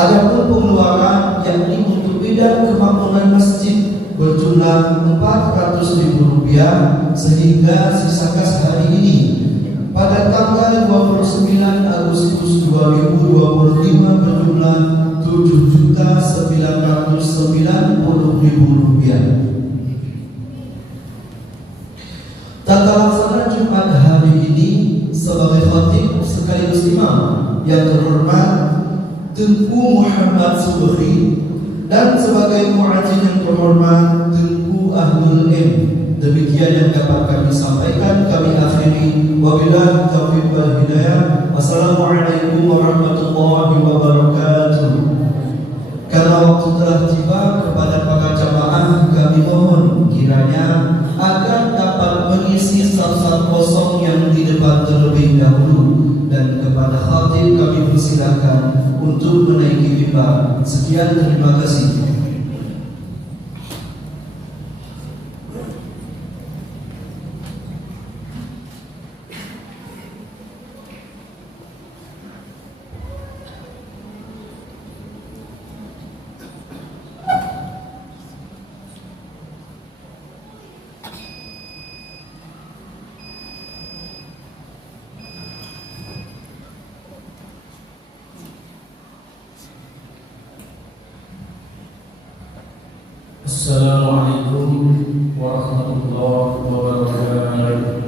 Adapun pengeluaran yakni untuk bidang kemakmuran masjid berjumlah Rp400.000 sehingga sisa kas hari ini pada tanggal 29 Agustus 2025 berjumlah Rp7.990.000. Tata laksana Jumat hari ini sebagai khatib sekaligus imam yang terhormat Tengku Muhammad Subri dan sebagai muadzin yang terhormat Tengku Ahlul M. Demikian yang dapat kami sampaikan, kami akhiri. Wabillahi taufiq wal hidayah. Wassalamualaikum warahmatullahi wabarakatuh. Karena waktu telah tiba, kepada para jamaah kami mohon kiranya agar dapat mengisi saf-saf kosong yang di depan terlebih dahulu, dan kepada khatib kami persilakan untuk menaiki mimbar. Sekian, terima kasih. Assalamualaikum warahmatullahi wabarakatuh.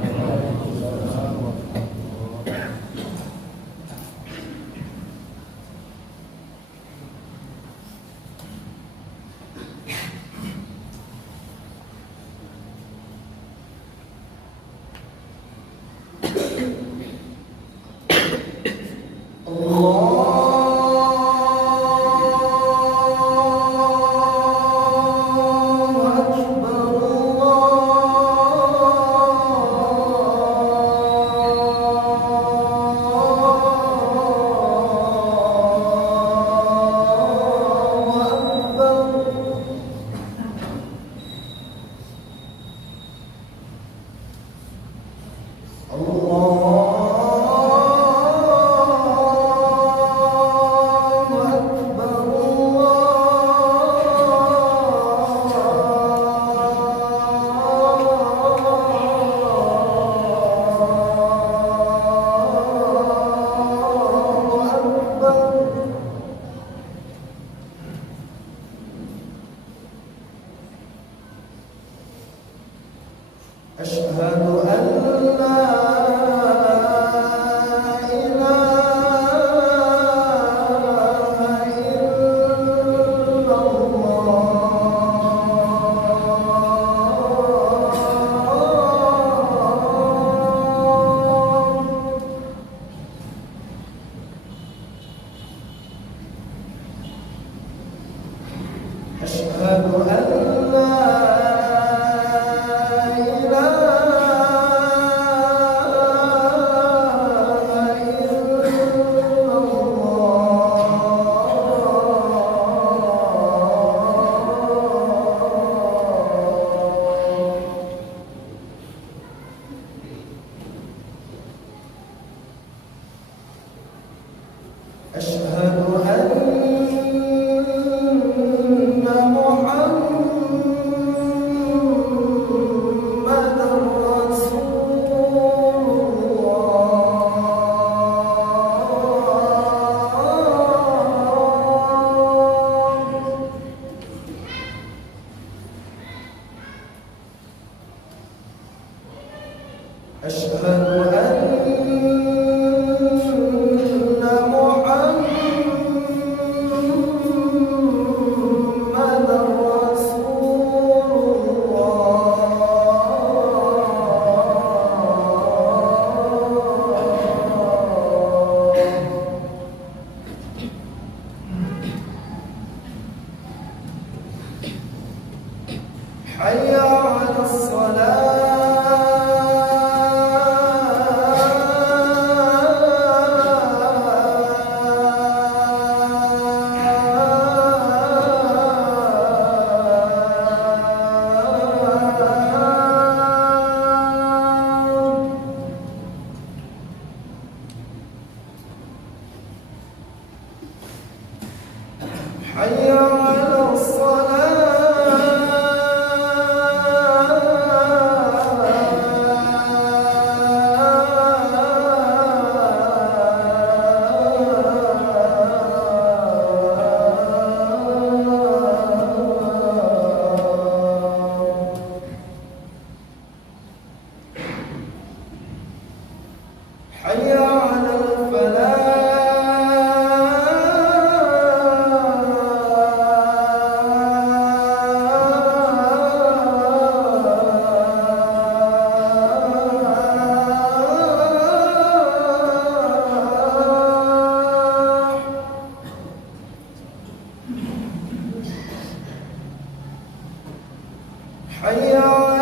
Asyhadu an la حي على حي على حي على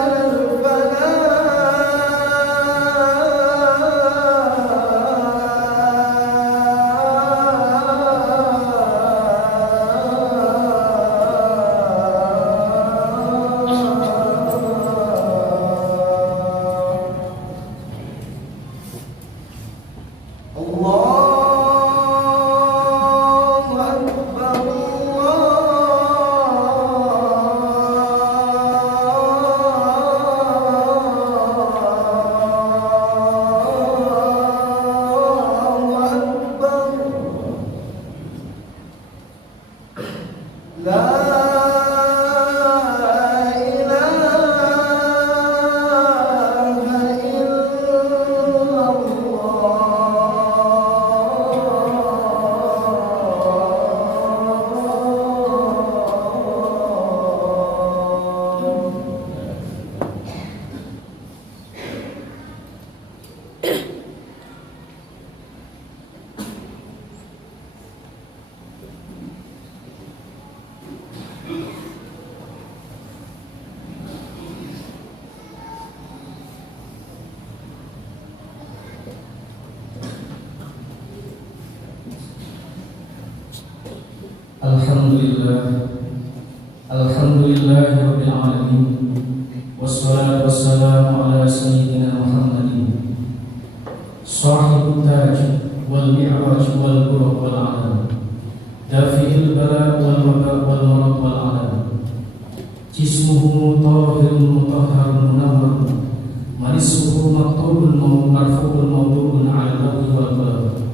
Alhamdulillahirabbil alamin. Wassalatu wassalamu ala sayyidina Muhammadin shahibut taj wal mi'raj wal buraq wal alam dafi'il bala wal waba wal marad wal alam jismuhu tahirun mutahharun munawwar marisuhu maktubun marfu'un mawdu'un 'ala al-lawhi wal qalam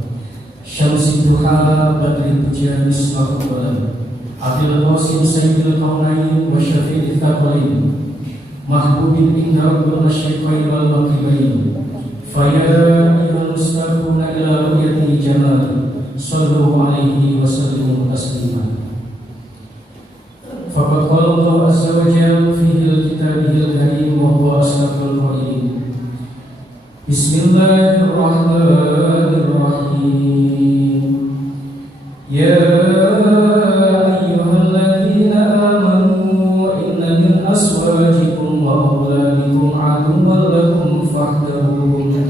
syamsi duha badri pujian misbah qalam Abil Qasim Sayyidil Qawnain wa Syafi'il Thaqalain Mahbubin inda Rabbul Masyriqain wal Maghribain Faya ayyuhal mustaquna ila ru'yati jamal Sallu alaihi wa sallimu taslima Faqad qala Allah azza wa jalla fi kitabihil karim wa huwa asraful qailin Bismillahirrahmanirrahim Ya أزواجكم وأولادكم عدوا لكم فاحذروهم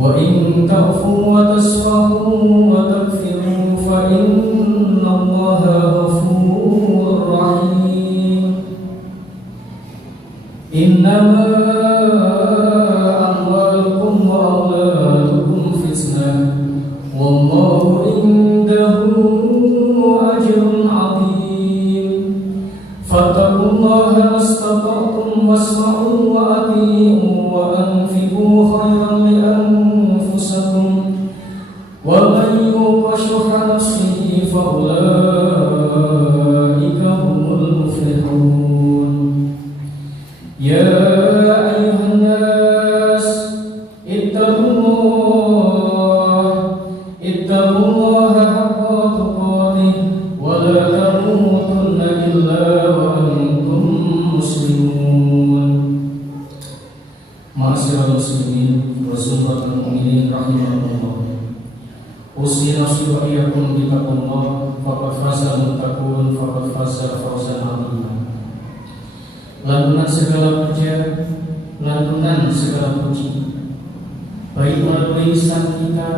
وإن تعفوا وتصفحوا وتغفروا فإن الله غفور رحيم إنما أموالكم وأولادكم فتنة والله عنده أجر عظيم فاتقوا الله ما استطعتم واسمعوا وأطيعوا وأنفقوا خيرا لأنفسكم ومن يوق شح نفسه فأولئك هم المفلحون يا أيها الناس اتقوا الله حق تقاته ولا تموتن إلا وأنتم مسلمون. Ma'asyiral muslimin wa summatul mu'minin rahimahullah. Usi nafsi wa iyyakum bi taqwallah faqad faza muttaqun faqad faza fawzan 'azima. Lantunan segala puja, lantunan segala puji, baik melalui lisan kita,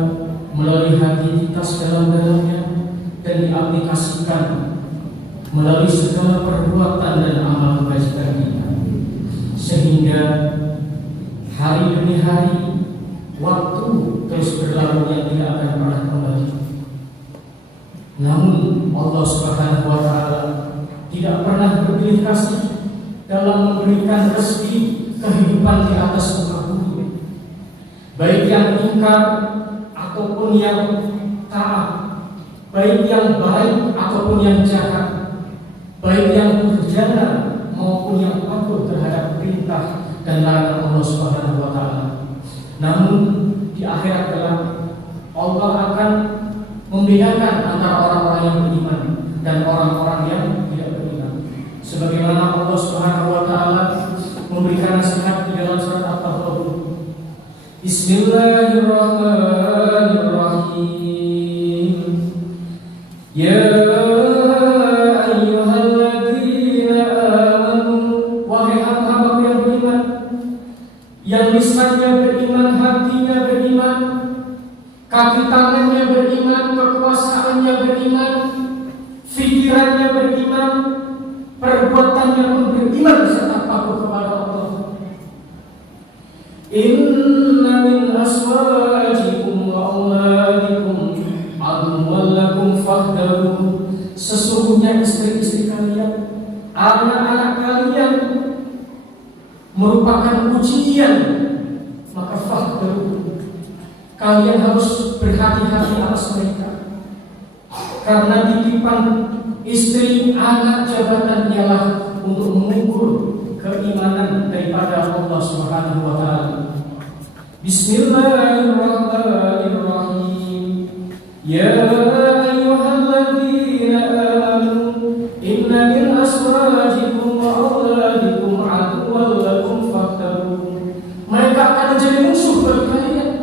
melalui hati kita sedalam-dalamnya, dan diaplikasikan melalui segala perbuatan dan amal kebajikan kita, sehingga hari demi hari waktu terus berlalu yang tidak akan pernah kembali. Namun Allah Subhanahu wa taala tidak pernah berbelas kasih dalam memberikan rezeki kehidupan di atas muka bumi, baik yang ingkar ataupun yang taat, baik yang baik ataupun yang jahat, baik yang durjana maupun yang patuh terhadap perintah dan larangan Allah Subhanahu wa taala. Namun di akhirat kelak Allah akan membedakan antara orang-orang yang beriman dan orang-orang yang tidak beriman. Sebagaimana Allah Subhanahu wa taala memberikan nasihat di dalam surat At-Taubah. Bismillahirrahmanirrahim. Ya ayyuhalladzina amanu, wahai hamba-hamba yang beriman, yang lisannya beriman, hatinya beriman, kaki tangannya beriman, kekuasaannya beriman, fikirannya beriman, perbuatannya pun beriman serta patuh kepada Allah. Inna min aswajikum wa auladikum aduwwan lakum fahdharu. Sesungguhnya istri-istri kalian, anak-anak kalian merupakan ujian, maka fahdharu, kalian harus berhati-hati atas mereka. Karena titipan istri, anak, jabatan ialah untuk mengukur keimanan daripada Allah Subhanahu wa taala. Bismillahirrahmanirrahim. Ya ayyuhalladzina amanu inna min azwajikum wa auladikum aduwwan lakum fahdharu. Mereka akan menjadi musuh bagi kalian.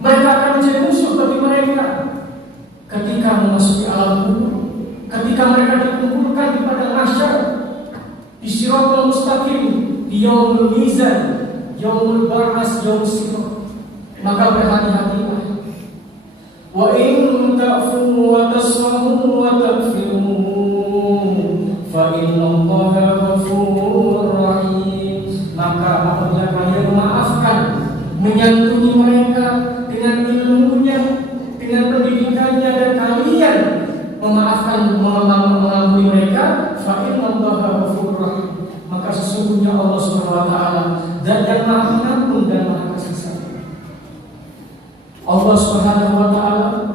Mereka akan menjadi musuh bagi mereka ketika memasuki alam kubur, ketika mereka dikumpulkan di padang mahsyar, di Shiratal Mustaqim, di Yaumul Mizan, Yaumul Ba'ats, Yaumul Sirat. Maka berhati-hatilah. Wa in ta'fu wa tasfahu wa taghfiru fa innallaha ghafurur rahim. Maka apabila kalian memaafkan, menyantuni mereka dengan ilmunya, dengan pendidikannya, dan kalian memaafkan, mengampuni mereka, fa innallaha ghafurur rahim, maka sesungguhnya Allah Subhanahu wa taala dan yang Maha Pengampun dan Maha Kasih Sayang. Allah Subhanahu wa taala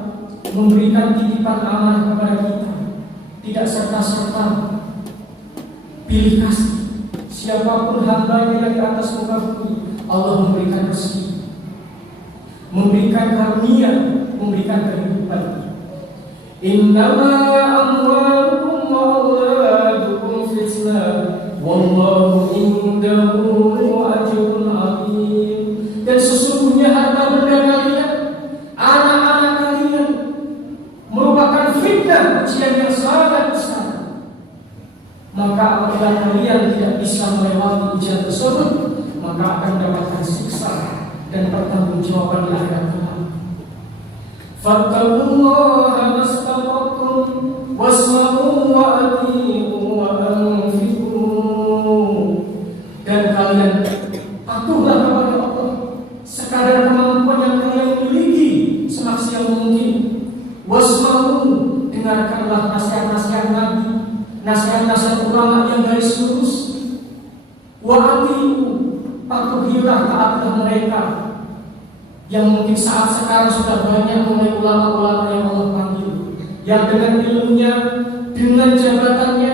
memberikan titipan amanah kepada kita, tidak serta-serta pilih kasih. Siapapun hamba-Nya yang di atas muka bumi, Allah memberikan rezeki, memberikan karunia, memberikan kehidupan. Innama amwalukum wa auladukum fitnah wallahu indahu ajrun azim. Dan sesungguhnya harta benda kalian, anak-anak kalian merupakan fitnah, ujian yang sangat besar. Maka apabila kalian tidak bisa melewati ujian tersebut, maka akan mendapatkan siksa dan pertanggungjawaban di akhirat kelak. Fattaqullaha mastata'tum wasma'u wa ati'u wa anfiqu. Dan kalian patuhlah kepada Allah sekadar kemampuan yang kalian miliki semaksimal mungkin. Wasma'u, dengarkanlah nasihat-nasihat Nabi, nasihat-nasihat ulama yang garis lurus. Wa ati'u, patuhilah, taatlah mereka. Yang mungkin saat sekarang sudah banyak mulai ulama-ulama yang Allah panggil, yang dengan ilmunya, dengan jabatannya,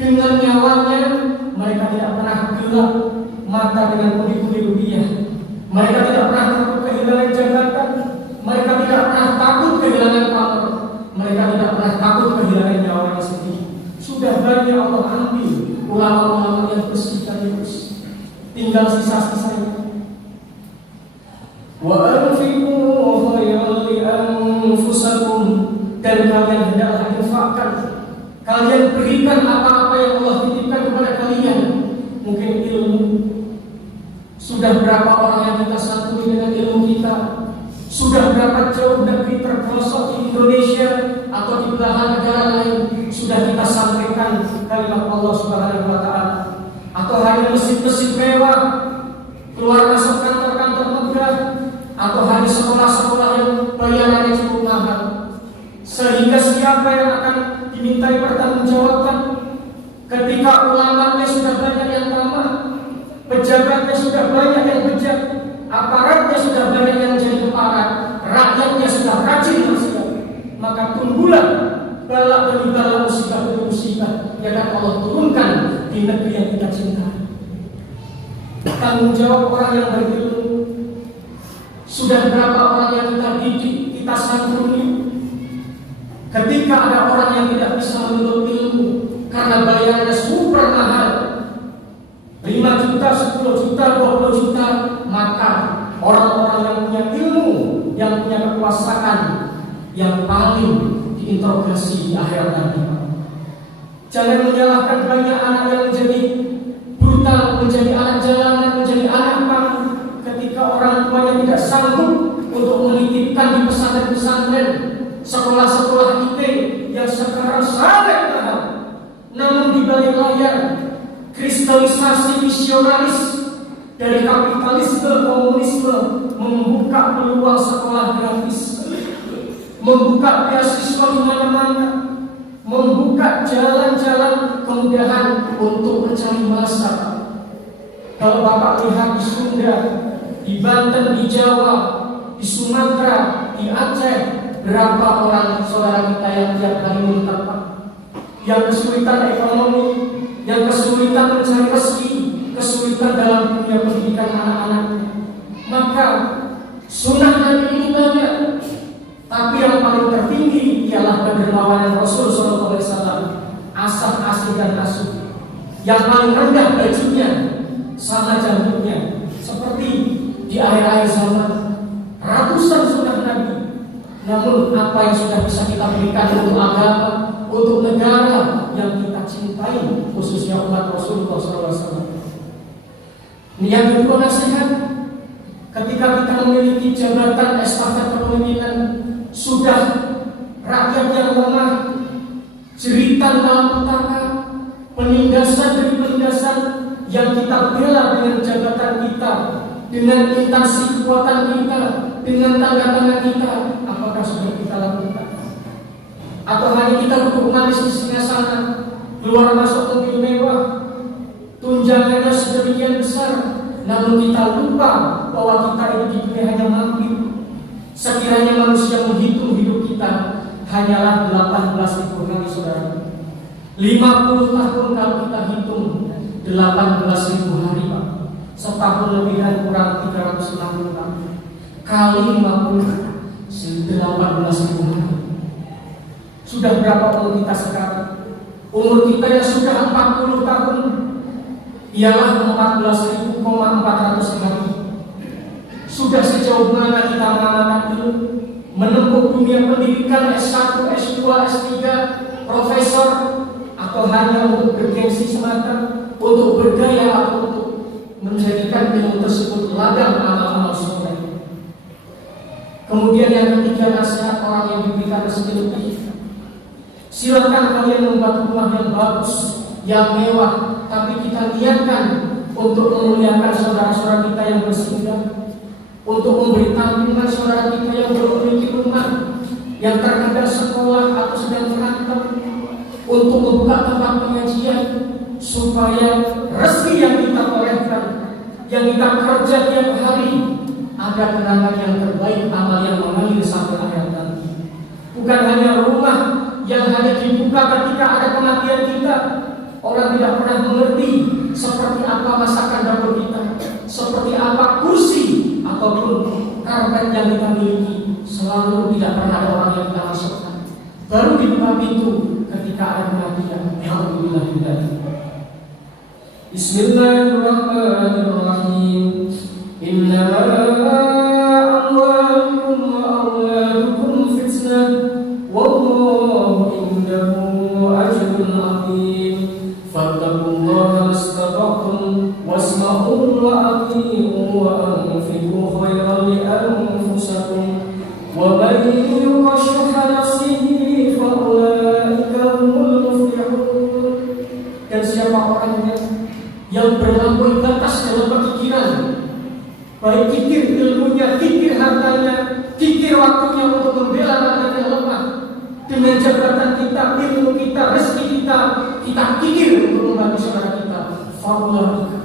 dengan nyawanya, mereka tidak pernah gelap mata dengan pundi-pundi rupiah. Mereka tidak pernah takut kehilangan jabatan. Mereka tidak pernah takut kehilangan pamor. Mereka tidak pernah takut kehilangan nyawanya sendiri. Sudah banyak Allah ambil ulama-ulama yang bersih dan lurus, tinggal sisa-sisanya. Wa anfiqu khairan li anfusakum, dan kalian hendaklah infakkan, kalian berikan apa-apa yang Allah titipkan kepada kalian. Mungkin ilmu, sudah berapa orang yang kita santuni dengan ilmu kita, sudah berapa jauh negeri terpelosok di Indonesia atau di belahan negara lain sudah kita sampaikan kalimat Allah Subhanahu wa taala, atau hanya mesin-mesin mewah, keluar masuk kantor-kantor megah, atau hanya sekolah-sekolah yang bayarannya cukup mahal. Sehingga siapa yang akan dimintai pertanggungjawaban ketika ulamanya sudah banyak yang tamat, pejabatnya sudah banyak yang bejat, aparatnya sudah banyak yang jadi keparat, rakyatnya sudah rajin maksiat, maka tunggulah bala demi bala, musibah demi musibah yang akan Allah turunkan di negeri yang kita cintai. Tanggung jawab orang yang berilmu. Sudah berapa orang yang kita didik, kita santuni. Ketika ada orang yang tidak bisa menuntut ilmu karena bayarannya super mahal, 5 juta, 10 juta, 20 juta, maka orang-orang yang punya ilmu, yang punya kekuasaan, yang paling diinterogasi di akhirat nanti. Jangan menyalahkan banyak anak yang menjadi brutal, menjadi anak jalanan, menjadi anak pang, ketika orang tuanya tidak sanggup untuk menitipkan di pesantren-pesantren, sekolah-sekolah IT yang sekarang sangat mahal. Namun di balik layar kristelisasi misionaris dari kapitalisme, komunisme membuka peluang sekolah gratis, membuka beasiswa di mana-mana, membuka jalan-jalan kemudahan untuk mencari masa. Kalau Bapak lihat di Sunda, di Banten, di Jawa, di Sumatera, di Aceh, berapa orang saudara kita yang tiap hari menetap, yang kesulitan ekonomi, yang kesulitan mencari rezeki, kesulitan dalam dunia pendidikan anak-anaknya. Maka sunnah Nabi ini banyak, tapi yang paling tertinggi ialah kedermawanan Rasul SAW. Asah-asih dan asuh. Yang paling rendah bajunya sama jantungnya, seperti di akhir-akhir zaman. Ratusan sunnah Nabi. Namun apa yang sudah bisa kita berikan untuk agama, untuk negara yang kita cintai, khususnya umat Rasulullah SAW. Yang kedua, nasihat. Ketika kita memiliki jabatan estafet kepemimpinan, sudah rakyat yang lemah, jeritan dalam petaka, penindasan demi penindasan yang kita bela dengan jabatan kita, dengan instansi kekuatan kita, dengan tanda-tanda kita, apakah sudah kita lakukan? Atau hanya kita duduk manis di sana, keluar masuk mobil mewah, tunjangannya sedemikian besar, namun kita lupa bahwa kita ini di dunia hanya mampir. Sekiranya manusia menghitung hidup kita hanyalah 18.000 hari, saudara. 50 tahun kalau kita hitung 18.000 hari, Pak. Setahun lebih dan kurang 360 tahun. Kali 50, 18.000 hari. Sudah berapa umur kita sekarang? Umur kita yang sudah 40 tahun ialah 14.400 hari. Sudah sejauh mana kita mengamalkan ilmu, menempuh dunia pendidikan S1, S2, S3, profesor, atau hanya untuk bergengsi semata, untuk bergaya atau untuk menjadikan ilmu tersebut ladang amal-amal soleh. Kemudian yang ketiga, nasihat orang yang diberikan rezeki lebih. Silakan kalian membuat rumah yang bagus, yang mewah, tapi kita niatkan untuk memuliakan saudara-saudara kita yang bersinggah, untuk memberi tanggungan saudara kita yang belum memiliki rumah, yang terkadang sekolah atau sedang merantau, untuk membuka tempat pengajian, supaya rezeki yang kita torehkan, yang kita kerja tiap hari, ada kenangan yang terbaik, amal yang mengalir sampai akhir nanti. Bukan hanya rumah yang hanya dibuka ketika ada kematian kita. Orang tidak pernah mengerti seperti apa masakan dapur kita, seperti apa kursi ataupun karpet yang kita miliki. Selalu tidak pernah ada orang yang kita masukkan. Baru dibuka pintu ketika ada kematian. Alhamdulillah. Bismillahirrahmanirrahim. Innamal amwalukum wa auladukum fitnah, wallahu indahu ajrun 'azim. Fattaqullaha mastata'tum wasma'u wa ati'u wa anfiqu khairan li anfusakum wa man yuqa shuhha nafsihi fa ulaika humul muflihun. Dan siapa orangnya yang berlampaui batas dalam berpikiran, baik kikir ilmunya, kikir hartanya, kikir waktunya untuk membela rakyat yang lemah, jabatan kita, ilmu kita, rezeki kita, kita pikir untuk membantu saudara kita, faulaika,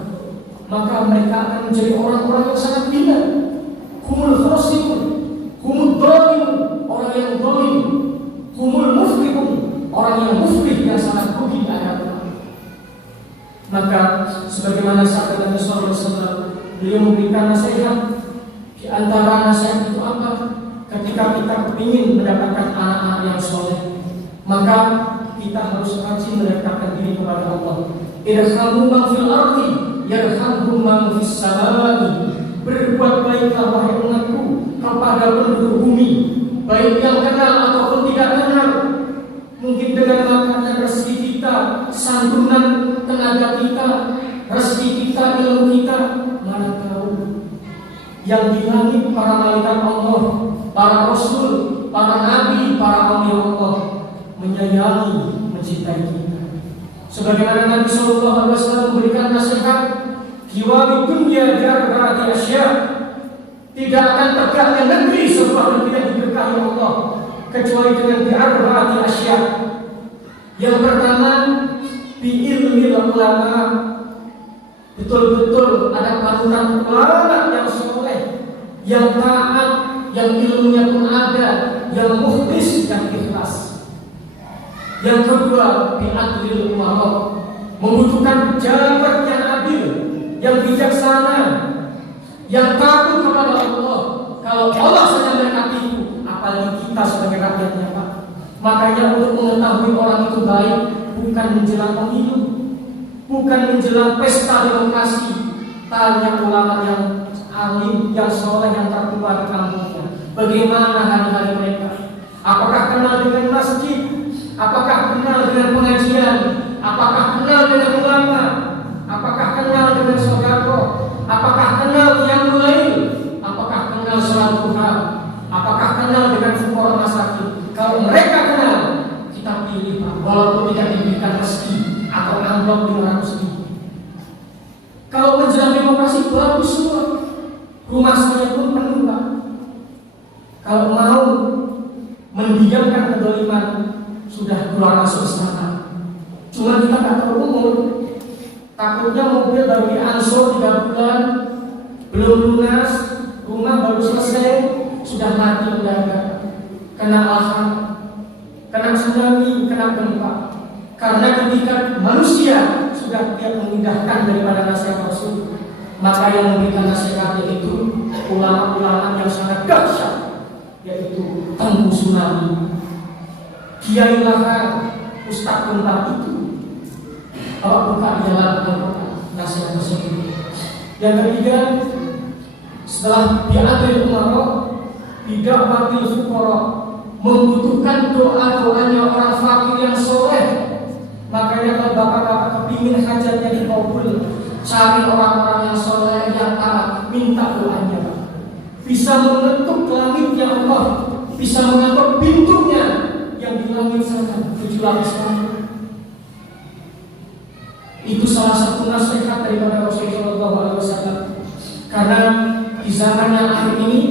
maka mereka akan menjadi orang-orang yang sangat hina. Humul khasirun, humul dhalimun, orang yang dhalim, humul muflihun, orang yang muflih yang sangat rugi di akhirat. Maka sebagaimana sabda Nabi sallallahu alaihi wasallam, beliau memberikan nasihat. Di antara nasihat itu apa? Ketika kita ingin mendapatkan anak-anak yang soleh, maka kita harus rajin mendekatkan diri kepada Allah. Irhamu man fil ardi yarhamhum man fis samai. Berbuat baiklah wahai umatku kepada penduduk bumi, baik yang kenal ataupun tidak kenal. Mungkin dengan makanan rezeki kita, santunan tenaga kita, rezeki kita, ilmu kita, mana tahu yang di langit para malaikat Allah, para rasul, para nabi, para awliya Allah menyayangi, mencintai kita. Sebagaimana Nabi sallallahu alaihi wasallam memberikan nasihat, "Jiwa dunya darati asya." Tidak akan tegaknya negeri sebuah negeri yang diberkahi Allah kecuali dengan darati asya. Yang pertama, bi ilmil ulama. Betul-betul ada panutan ulama yang soleh, yang taat, yang ilmunya pun ada, yang mukhlis dan ikhlas. Yang kedua, bi'adlil umara, membutuhkan pejabat yang adil, yang bijaksana, yang takut kepada Allah. Kalau Allah saja memberkati, apalagi kita sebagai rakyatnya, Pak. Makanya untuk mengetahui orang itu baik bukan menjelang pemilu, bukan menjelang pesta demokrasi, tanya ulama yang alim, yang soleh, yang tertua di kampungnya. Bagaimana hari-hari mereka? Apakah kenal dengan masjid? Apakah kenal dengan pengajian? Apakah kenal dengan ulama? Apakah kenal dengan sedekah? Apakah kenal yang lain? Apakah kenal salat duha? Apakah kenal dengan fuqara masakin? Kalau mereka kenal, kita pilih, Pak, walaupun tidak diberikan rezeki atau amplop 500.000. Kalau menjelang demokrasi bagus semua, rumah saya pun penuh, Pak. Kalau mau mendiamkan kedoliman, sudah keluar masuk istana. Cuma kita tak tahu umur. Takutnya mobil baru diansur 3 bulan, belum lunas, rumah baru selesai, sudah mati mendadak, kena lahar, kena tsunami, kena gempa. Karena ketika manusia sudah tidak mengindahkan daripada nasihat Rasul, maka yang memberikan nasihat itu ulama-ulama yang sangat dahsyat, yaitu Tengku Tsunami, Kiai Lahar, Ustaz Gempa itu. Kalau buka jalan nasihat tersebut. Yang ketiga, setelah bi'adil umara, tidak wakil fuqara, membutuhkan doa-doanya orang fakir yang soleh. Makanya kalau bapak-bapak kepingin hajatnya dikabul, cari orang-orang yang soleh, yang taat, minta doanya. Bisa mengetuk langitnya Allah, bisa mengetuk pintunya yang di langit sana, 7 lapis langit. Itu salah satu nasihat daripada Rasulullah SAW. Karena di zaman yang akhir ini,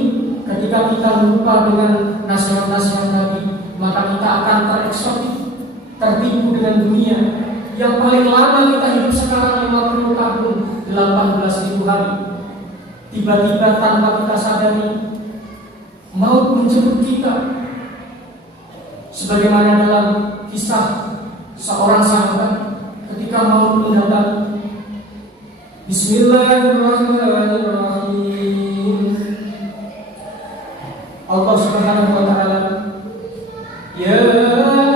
ketika kita lupa dengan nasihat-nasihat Nabi, maka kita akan tereksotik, tertipu dengan dunia. Yang paling lama kita hidup sekarang 50 tahun, 18.000 hari. Tiba-tiba tanpa kita sadari, maut menjemput kita. Sebagaimana dalam kisah seorang sahabat ketika maut mendatang. Bismillahirrahmanirrahim. Allah Subhanahu wa taala, ya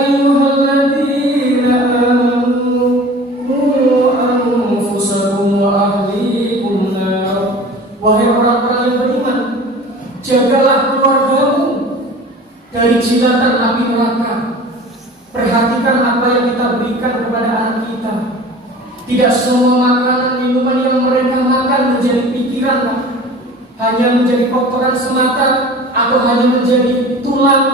ayyuhalladzina amanu qu anfusakum wa ahlikum nar. Wahai orang-orang yang beriman, jagalah keluargamu dari jilatan api neraka. Perhatikan apa yang kita berikan kepada anak kita. Tidak semua makanan minuman yang mereka makan menjadi pikiran, hanya menjadi kotoran semata atau hanya menjadi tulang.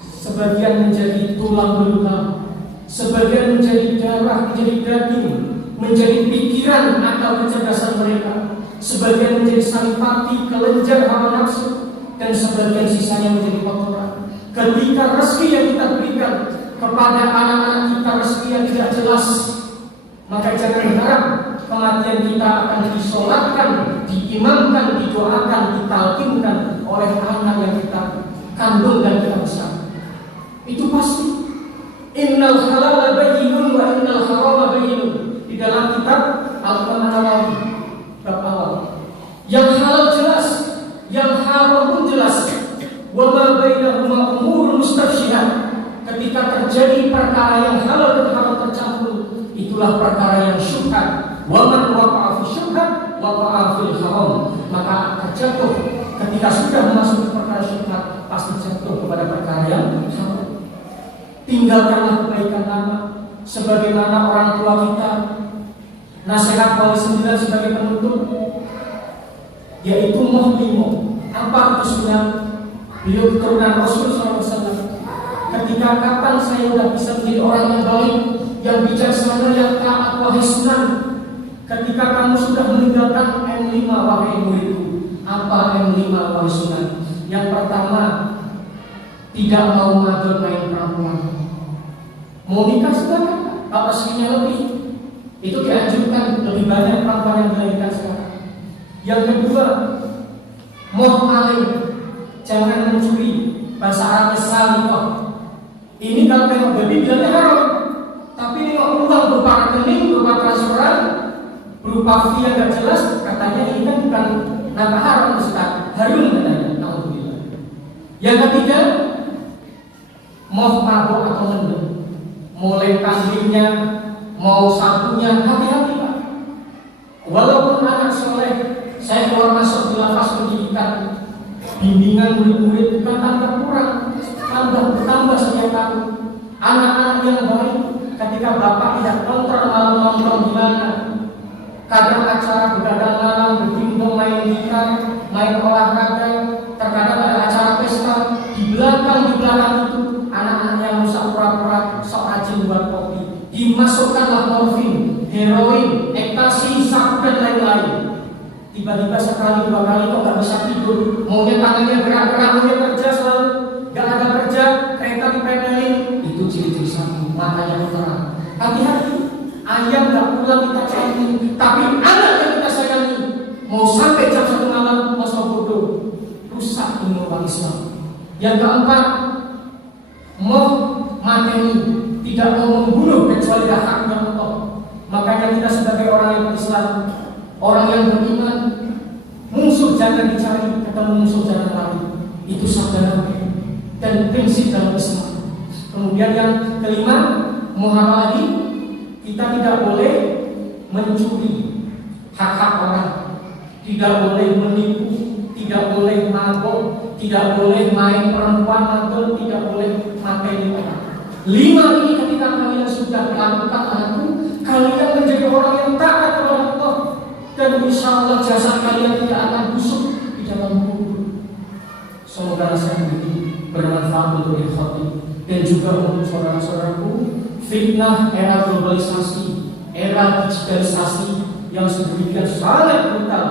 Sebagian menjadi tulang belulang, sebagian menjadi darah, menjadi daging, menjadi pikiran atau kecerdasan mereka. Sebagian menjadi saripati, kelenjar hawa nafsu, dan sebagian sisanya menjadi kotoran. Ketika rezeki yang kita berikan kepada anak-anak kita rezeki yang tidak jelas, maka jangan harap kematian kita akan disolatkan, diimamkan, didoakan, ditalkinkan oleh anak yang kita kandung dan kita besar. Itu pasti. Innal halala bayyinun wa innal harama bayyinun. Di dalam kitab Al-Quran An-Nawawi bab awal. Yang halal jelas, yang haram pun jelas. Wa ma bainahuma umurun mustabsyihat. Ketika terjadi perkara yang halal dan haram tercampur, itulah perkara yang syubhat. Wa man waqa'a fi syubhat waqa'a fil haram. Maka terjatuh ketika sudah memasuki perkara syubhat, pasti jatuh kepada perkara yang haram. Tinggalkanlah kebaikan lama, sebagaimana orang tua kita. Nasihat wali 9 sebagai penutup, yaitu muhlimo. Apa itu sunnah? Beliau keturunan Rasul SAW. Ketika kapan saya sudah bisa menjadi orang yang baik, yang bijaksana, yang taat, wahai sunan? Ketika kamu sudah meninggalkan M5, wahai muridku. Apa M5, wahai sunan? Yang pertama, tidak mau ngatur main perempuan. Mau nikah silakan, kalau rezekinya lebih, itu dianjurkan, lebih banyak perempuan yang dilahirkan sekarang. Yang kedua, mau maling, jangan mencuri. Bahasa Arabnya salikoh. Ini kalau memang babi bilangnya haram, tapi ini uang berupa rekening, berupa transferan, berupa fee yang gak jelas, katanya ini kan bukan nama haram, Ustaz. Harum katanya. Alhamdulillah. Yang ketiga, mau mabuk atau mendem, mau lempangnya, mau sapunya, hati-hati Pak. Walaupun anak soleh, saya keluar masuk di lapas pendidikan, bimbingan murid-murid bukan tambah kurang, tambah setiap tahun. Anak-anak yang baik, ketika bapak tidak kontrol malam nongkrong di mana, kadang acara begadang malam, bertimbang main gitar, main olahraga, terkadang ada acara pesta. Di belakang itu anak-anak yang rusak pura-pura sok rajin buat kopi, dimasukkanlah morfin, heroin, ekstasi, sabu dan lain-lain. Tiba-tiba sekali dua kali kok nggak bisa tidur, maunya tangannya gerak-gerak, maunya kerja selalu, nggak ada kerja, kereta dipedelin. Itu ciri-ciri sabu, matanya terang. Hati-hati, ayam nggak pulang kita cari, tapi anak yang kita sayangi mau sampai jam 1 malam masa bodoh, rusak ilmu orang Islam. Yang keempat, mau mateni, tidak mau membunuh kecuali haknya Allah. Makanya kita sebagai orang yang berislam, orang yang beriman, musuh jangan dicari, ketemu musuh jangan lari. Itu sabda dan prinsip dalam Islam. Kemudian yang kelima, muhammad lagi, kita tidak boleh mencuri hak-hak orang, tidak boleh menipu, tidak boleh mabuk, tidak boleh main perempuan, atau tidak boleh materi orang. 5 ini ketika kalian sudah melakukan itu, kalian menjadi orang yang taat kepada Allah, dan insya Allah jasa kalian tidak akan busuk di dalam kubur. Semoga nasihat ini bermanfaat untuk ikhwati dan juga untuk saudara-saudaraku. Fitnah era globalisasi, era digitalisasi yang sedemikian sangat brutal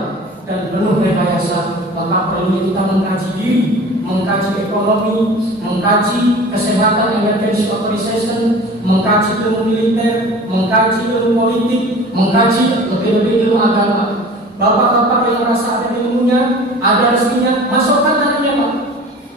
dan penuh rekayasa, maka perlu kita mengkaji diri, mengkaji ekonomi, mengkaji kesehatan, emergency authorization, mengkaji ilmu militer, mengkaji ilmu politik, mengkaji lebih-lebih ilmu agama. Bapak-bapak yang merasa ada ilmunya, ada rezekinya, masukkan anaknya Pak.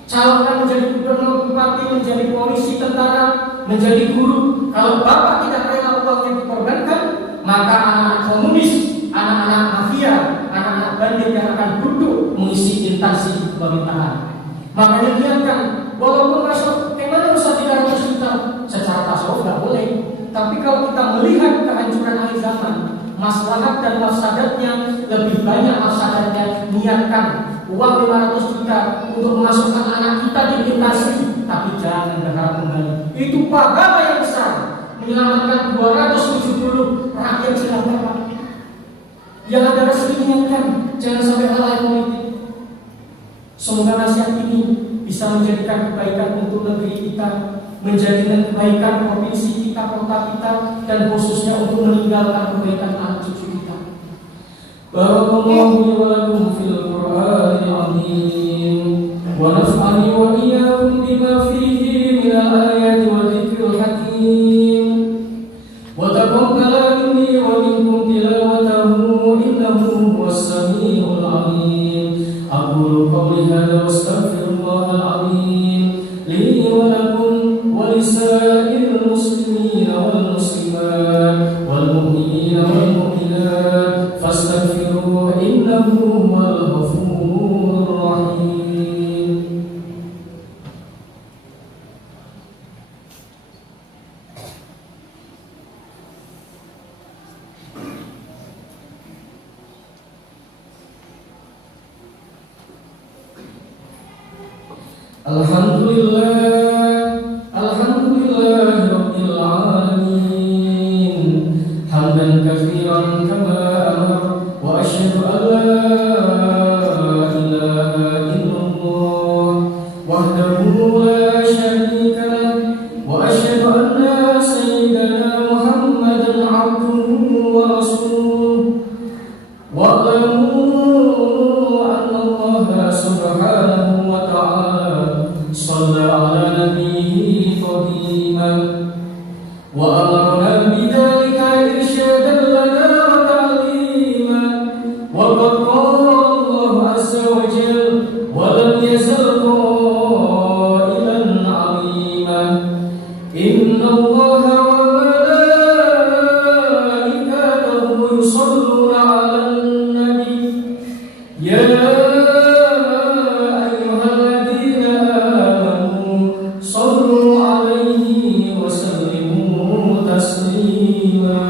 Calonkan menjadi gubernur, bupati, menjadi polisi, tentara, menjadi guru. Kalau bapak tidak rela uangnya dikorbankan, maka anak-anak komunis, anak-anak mafia, anak-anak bandit yang akan duduk mengisi instansi pemerintahan. Makanya niatkan, walaupun masuk kemana usah 300 juta, secara tasawuf nggak boleh. Tapi kalau kita melihat kehancuran akhir zaman, maslahat dan mafsadatnya lebih banyak mafsadatnya, niatkan uang 500 juta untuk memasukkan anak kita di instansi, tapi jangan berharap kembali. Itu pahala yang besar, menyelamatkan 270 rakyat jelata. Yang ada rezeki niatkan, jangan sampai hal lain politik. Semoga nasihat ini bisa menjadikan kebaikan untuk negeri kita, menjadikan kebaikan provinsi kita, kota kita, dan khususnya untuk meninggalkan kebaikan anak cucu kita. Barakallahu li wa lakum fil Qur'anil azim wa naf'ani wa iyyakum bima fi ولنساء المسلمين والمسلمات والمؤمنين والمؤمنات فاستغفروه إنه هو الغفور الرحيم. Alhamdulillah Rabbil Alamin, hamdan katsiran kama amar, wa asyhadu an la ilaha illallah wahdahu la syarika lah, wa asyhadu anna sayyidana Muhammadan abduhu wa rasuluh. Wa'lamu anna Allah subhanahu wa ta'ala shalla ala nabiyhi qadiman wa amarna bidzalika irsyadan lana wa ta'liman, wa qad qala Allah azza wa jalla wa lam yazal qailan 'alima inna Allaha wa malaikatahu yusalluna 'alan nabi ya ayyuhalladzina amanu sallu 'alaihi wa sallimu taslima.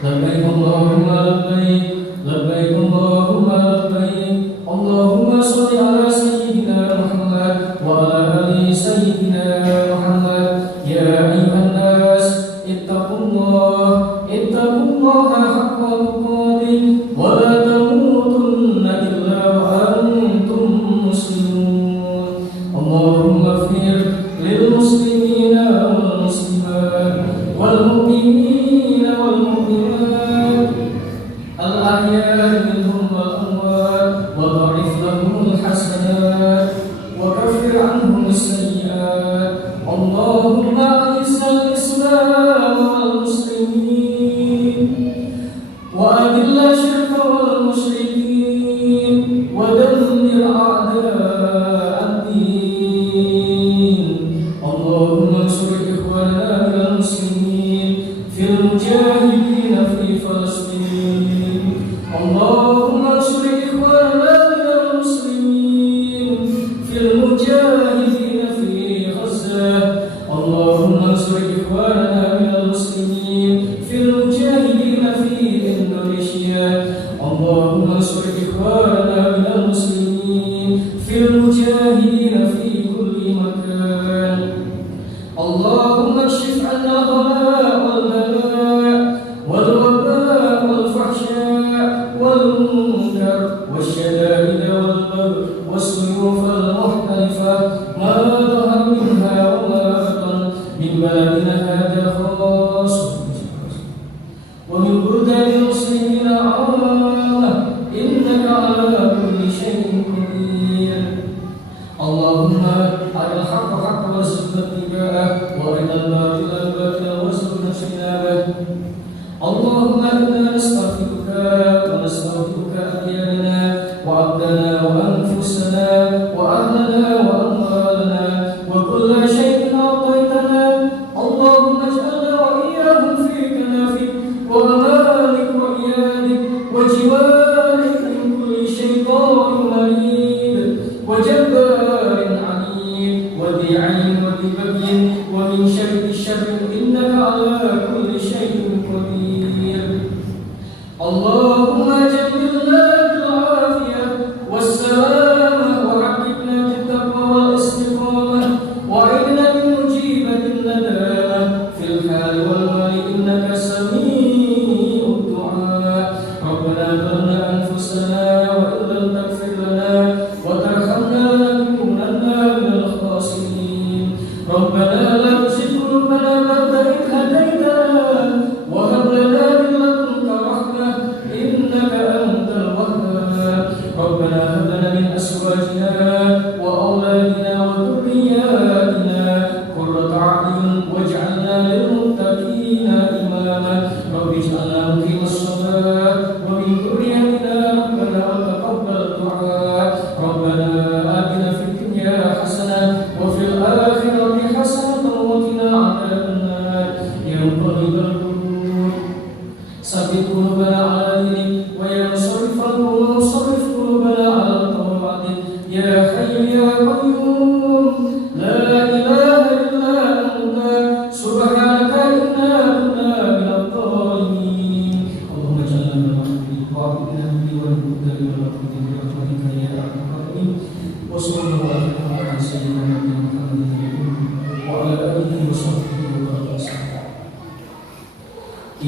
Labbaik Allahumma labbaik, labbaik Allahumma labbaik, Allahumma shalli ala sayyidina Muhammad wa ala ali sayyidina Muhammad. Ya ayyuhan nas ittaqullaha haqqa tuqatih wa la tamutunna illa wa antum muslimun. Allahumma ighfir lil muslimina wal muslimat wal mu'minina wal mu'minat al ahya'i minhum wal amwat wa da'if lahum al hasanat wa kaffir anhum as-sayyi'at. Allahumma a'izz al-islam wal muslimin wa adilla syirka wal musyrikin wa dammir a'da' ad-din. Allahumma ansur ikhwanana minal muslimin fil mujahidin fi Falastin. Allahumma ansur ikhwanana minal muslimin fil mujahidin fi Gaza. Allahumma ansur ikhwanana minal muslimin fil mujahidin fi Indonesia. Allahumma ansur ikhwanana minal muslimin fil mujahidin fi kulli makan. Allahumma kshif 'anna al-ghala' wal bala' wal waba' wal fahsya' wal munkar wasyada'id wal bagh was-suyuf al muhtalifah ma dhahara minha wa ma batan min baladina hadha khas wa min buldanil muslimina 'ammah innaka 'ala kulli syai'in qadir. Allahumma aril haqqa haqqan warzuqna ittiba'ah wa arinal batila batila warzuqna ijtinabah. Allahumma inna nastaghfiruka wa nastaghfiruka ahyana wa abdana wa anfusana wa ahlana wa amwalana wa kulla syai'in a'taytana. Allahumma ij'alna wa iyyahum fi kanafik wa amalik wa iyadik wa jiwarik min kulli syaitanin marid wa jabbarin 'anid wa dhi'ain wa dhibagin wa min syarri syarrin innaka 'ala kulli syai'in qadir. Allahumma jannibna bil 'afiyah was salamah wa 'aqibna bit taqwa wal istiqamah wa 'idna min mujibatin nadamah fil hal wal mali innaka sami'ud du'a. Rabbana zalamna anfusana wa in lam taghfir lana wa tarhamna lanakunanna minal khasirin. Rabbana la tuzigh qulubana ba'da idh hadaytana wa hab lana min ladunka rahmah innaka antal wahhab. Rabbana hab lana min azwajina wa awladina wa dhurriyyatina qurrata a'yun waj'alna lil muttaqina imama. Rabbi ij'alna muqimas shalah wa min dhurriyyatina rabbana wa taqabbal du'a. Rabbana atina fid dunya hasanah wa fil akhirati hasanah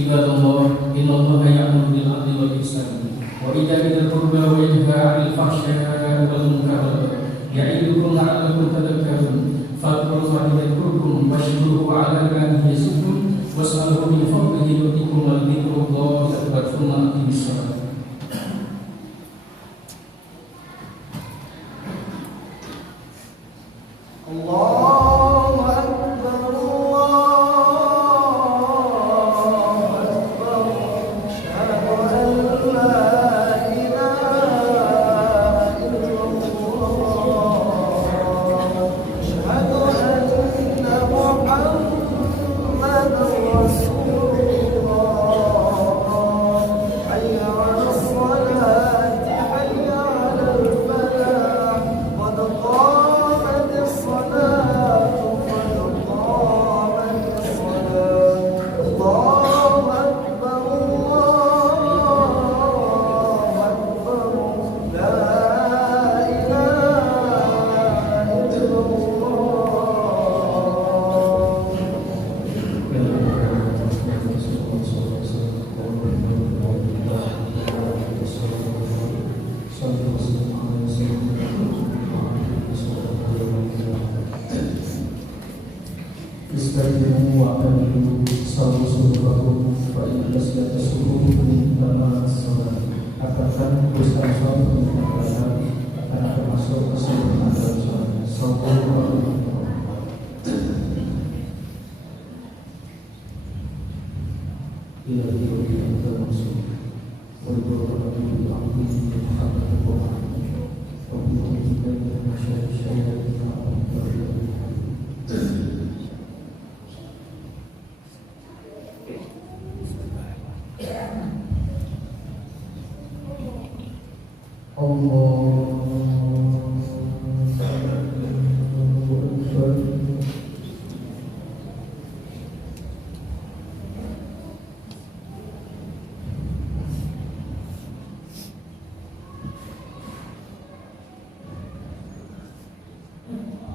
Ibadallah, innallaha ya'muru bil 'adli wal ihsan wa ita'i dzil qurba wa yanha 'anil fahsya'i wal munkar ya'idukum la'allakum tadhakkarun fadhkurullaha yadhkurkum washkuruhu 'ala ni'amihi yazidkum was'aluhu min fadlihi yu'tikum wa dzikrullahi akbar thumma aqimis shalah. Allahu Akbar, Allahu Akbar. Asyhadu an la ilaha illallah. Asyhadu anna Muhammadan Rasulullah. Hayya 'alas salati, hayya 'alal falah. Qad qamatis salatu, qad qamatis salat. Allahu Akbar, Allahu Akbar. La ilaha illallah. Istaimu wa qadimu sawu suruhakum wa ikhlas ya tasuhukum kama salat akan ustaz sawu akan termasuk kesempatan dalam sawu ila diwi yang termasuk berdoa di akhir hakka Tuhan untuk kita masyarakat Allah